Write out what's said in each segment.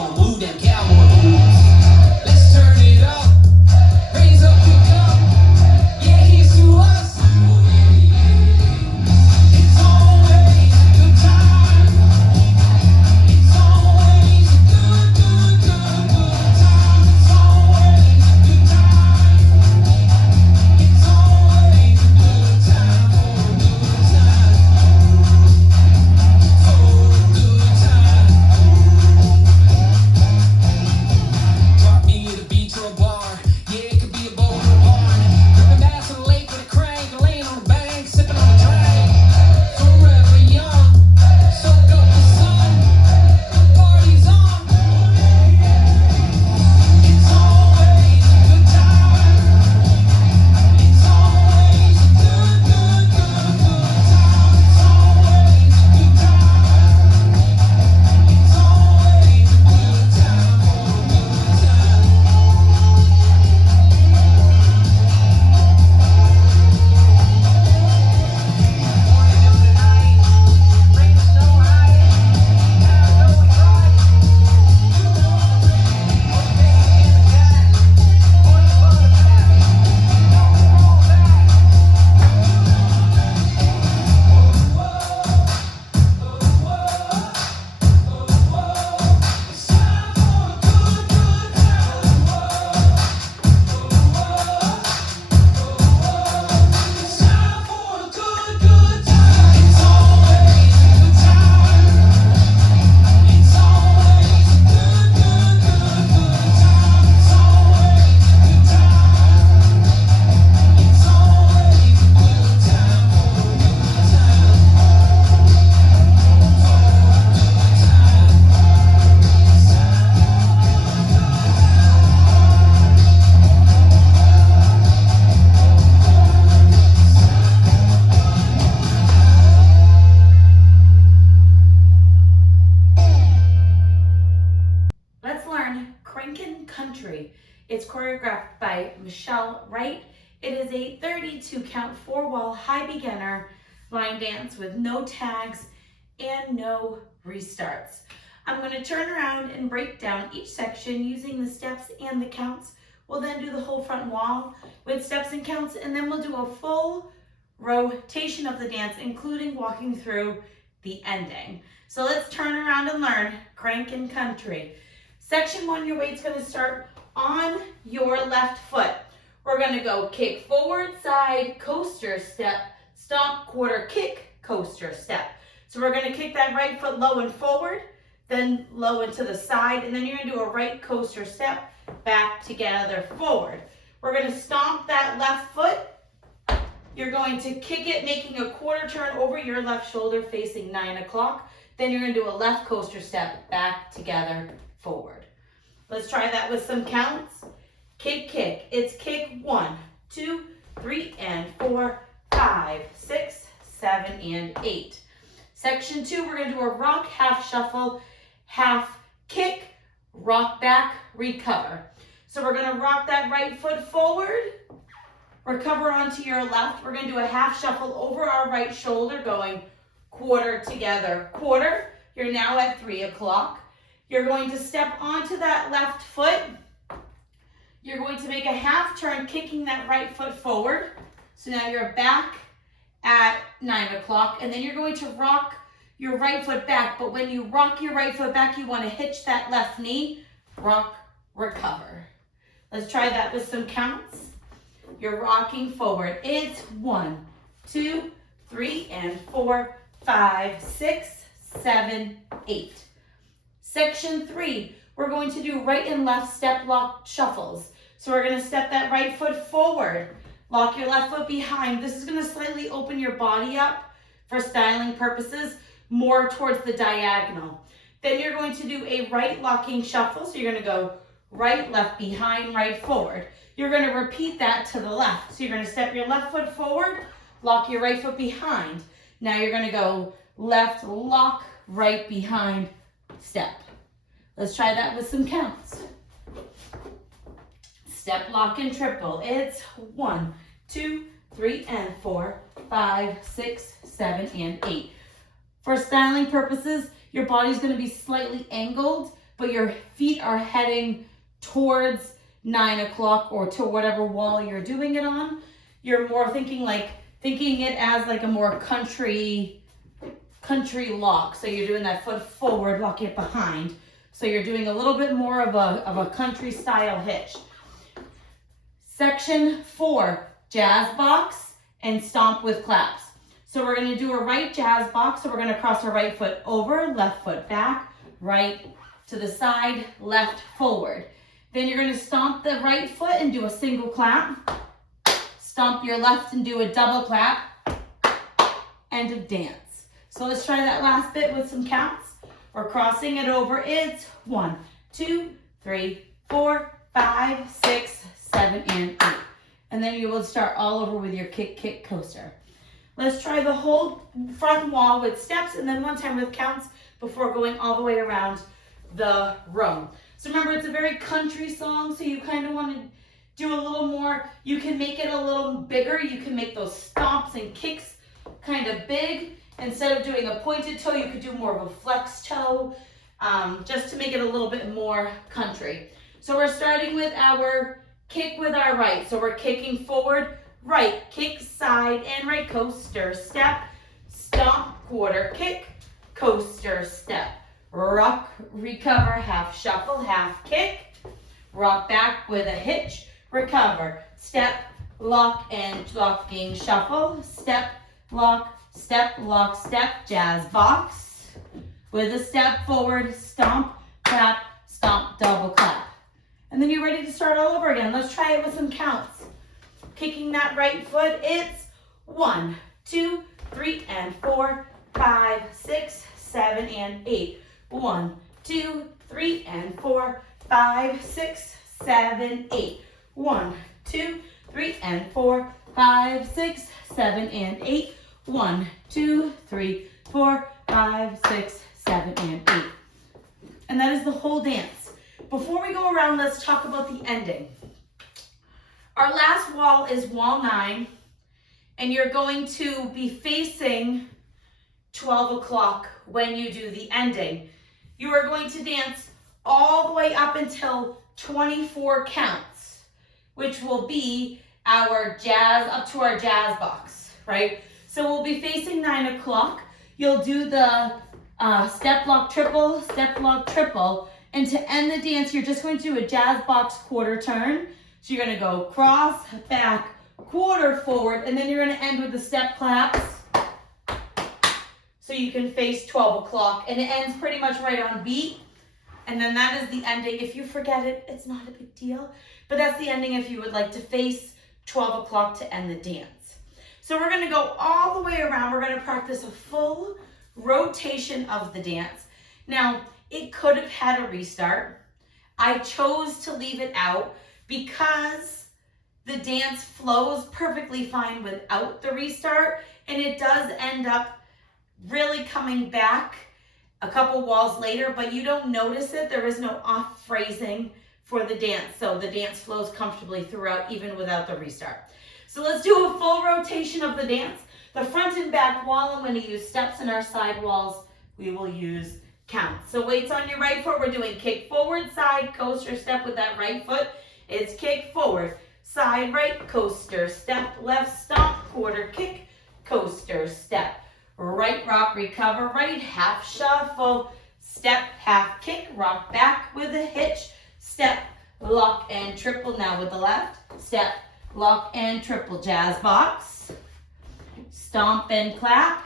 gon' move them cowboy boots. Let's turn it up, raise up the cup. Yeah, here's to us. It's always a good time. It's always a good time. It's always a good time. It's always a good time for a good time. For a good time. Drop me at a beach or a bar. Yeah, it could be a boat or a barn. Dripping bass on the lake with a crank. Laying on the bank, sipping on a drink. Forever young. Soak up the sun. The party's on. It's always a good time. It's always a good time. It's always a good time. It's always a good time for a good time. Let's learn Crankin Country. It's choreographed by Wright. It is a 32 count 4-wall high beginner line dance with no tags and no restarts. I'm going to turn around and break down each section using the steps and the counts. We'll then do the whole front wall with steps and counts, and then we'll do a full rotation of the dance, including walking through the ending. So let's turn around and learn Crankin Country. Section 1, your weight's going to start on your left foot. We're going to go kick forward, side, coaster, step, stomp, quarter, kick, coaster, step. So we're going to kick that right foot low and forward, then low and to the side, and then you're going to do a right coaster step, back, together, forward. We're going to stomp that left foot. You're going to kick it, making a quarter turn over your left shoulder facing 9 o'clock. Then you're going to do a left coaster step, back, together, forward. Let's try that with some counts. Kick, kick. It's kick 1, 2, 3, and 4, 5, 6, 7, and 8. Section 2, we're going to do a rock, half shuffle, half kick, rock back, recover. So we're going to rock that right foot forward, recover onto your left. We're going to do a half shuffle over our right shoulder, going quarter, together, quarter. You're now at 3 o'clock. You're going to step onto that left foot. You're going to make a half turn, kicking that right foot forward. So now you're back at 9 o'clock, and then you're going to rock your right foot back. But when you rock your right foot back, you want to hitch that left knee, rock, recover. Let's try that with some counts. You're rocking forward. It's 1, 2, 3, and 4, 5, 6, 7, 8. Section 3, we're going to do right and left step lock shuffles. So we're going to step that right foot forward, lock your left foot behind. This is going to slightly open your body up for styling purposes, more towards the diagonal. Then you're going to do a right locking shuffle. So you're going to go right, left, behind, right, forward. You're going to repeat that to the left. So you're going to step your left foot forward, lock your right foot behind. Now you're going to go left, lock, right, behind, step. Let's try that with some counts. Step, lock, and triple. It's 1, 2, 3, and 4, 5, 6, 7, and 8. For styling purposes, your body's going to be slightly angled, but your feet are heading towards 9 o'clock or to whatever wall you're doing it on. You're more thinking it as like a more country lock. So you're doing that foot forward, lock it behind. So you're doing a little bit more of a country style hitch. Section 4, jazz box and stomp with claps. So we're gonna do a right jazz box. So we're gonna cross our right foot over, left foot back, right to the side, left forward. Then you're gonna stomp the right foot and do a single clap. Stomp your left and do a double clap. End of dance. So let's try that last bit with some counts. We're crossing it over. It's 1, 2, 3, 4, 5, 6, 7, and 8. And then you will start all over with your kick, kick, coaster. Let's try the whole front wall with steps and then one time with counts before going all the way around the room. So remember, it's a very country song, so you kind of want to do a little more. You can make it a little bigger. You can make those stomps and kicks kind of big. Instead of doing a pointed toe, you could do more of a flex toe, just to make it a little bit more country. So we're starting with our kick with our right. So we're kicking forward, right, kick, side, and right, coaster, step, stomp, quarter kick, coaster, step, rock, recover, half shuffle, half kick, rock back with a hitch, recover, step, lock, and locking, shuffle, step, lock, step, jazz box, with a step forward, stomp, clap, stomp, double clap. And then you're ready to start all over again. Let's try it with some counts. Kicking that right foot, it's 1, 2, 3, and 4, 5, 6, 7, and 8. 1, 2, 3, and 4, 5, 6, 7, 8. 1, 2, 3, and 4, 5, 6, 7, and 8. 1, 2, 3, 4, 5, 6, 7, and 8. And that is the whole dance. Before we go around, let's talk about the ending. Our last wall is wall 9, and you're going to be facing 12 o'clock when you do the ending. You are going to dance all the way up until 24 counts, which will be our jazz, up to our jazz box, right? So we'll be facing 9 o'clock. You'll do the step, lock, triple, and to end the dance, you're just going to do a jazz box quarter turn. So you're gonna go cross, back, quarter forward, and then you're gonna end with the step claps. So you can face 12 o'clock, and it ends pretty much right on beat. And then that is the ending. If you forget it, it's not a big deal, but that's the ending if you would like to face 12 o'clock to end the dance. So we're gonna go all the way around. We're gonna practice a full rotation of the dance. Now, it could have had a restart. I chose to leave it out because the dance flows perfectly fine without the restart, and it does end up really coming back a couple walls later, but you don't notice it. There is no off phrasing for the dance, so the dance flows comfortably throughout even without the restart. So let's do a full rotation of the dance. The front and back wall, I'm going to use steps, and our side walls, we will use counts. So weights on your right foot, we're doing kick forward, side, coaster, step with that right foot. It's kick forward, side, right, coaster, step, left, stomp, quarter kick, coaster, step, right, rock, recover, right, half shuffle, step, half kick, rock back with a hitch, step, lock, and triple. Now with the left, step, lock, and triple, jazz box, stomp and clap,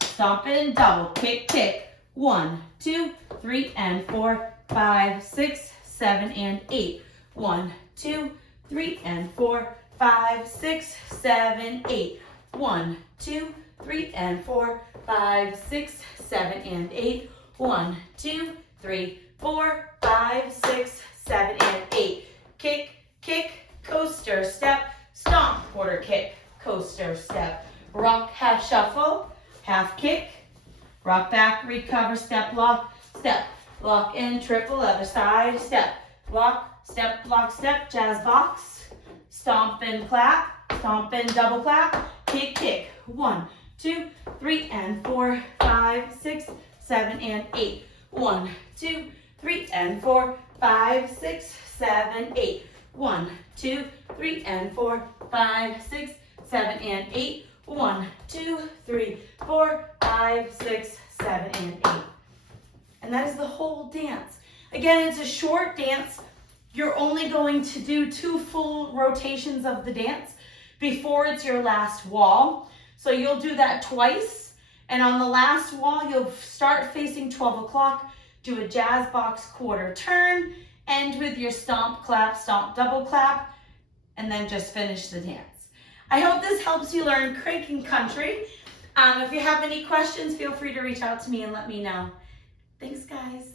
stomp and double, kick, kick. 1, 2, 3, and 4, 5, 6, 7, and 8. 1, 2, 3, and 4, 5, 6, 7, 8. 1, 2, 3, and 4, 5, 6, 7, and 8. 1, 2, 3, 4, 5, 6, 7, and 8. Kick, kick, coaster, step, stomp, quarter kick, coaster, step, rock, half shuffle, half kick, rock back, recover, step, lock, and triple, other side, step, lock, step, jazz box, stomp and clap, stomp and double clap, kick, kick. 1, 2, 3, and 4, 5, 6, 7, and 8. 1, 2, 3 and 4, 5, 6, 7, 8. 1, 2, 3 and 4, 5, 6, 7 and 8. 1, 2, 3, 4, 5, 6, 7 and 8. And that is the whole dance. Again, it's a short dance. You're only going to do 2 full rotations of the dance before it's your last wall. So you'll do that twice. And on the last wall, you'll start facing 12 o'clock, do a jazz box quarter turn, end with your stomp, clap, double clap, and then just finish the dance. I hope this helps you learn Crankin country. If you have any questions, feel free to reach out to me and let me know. Thanks, guys.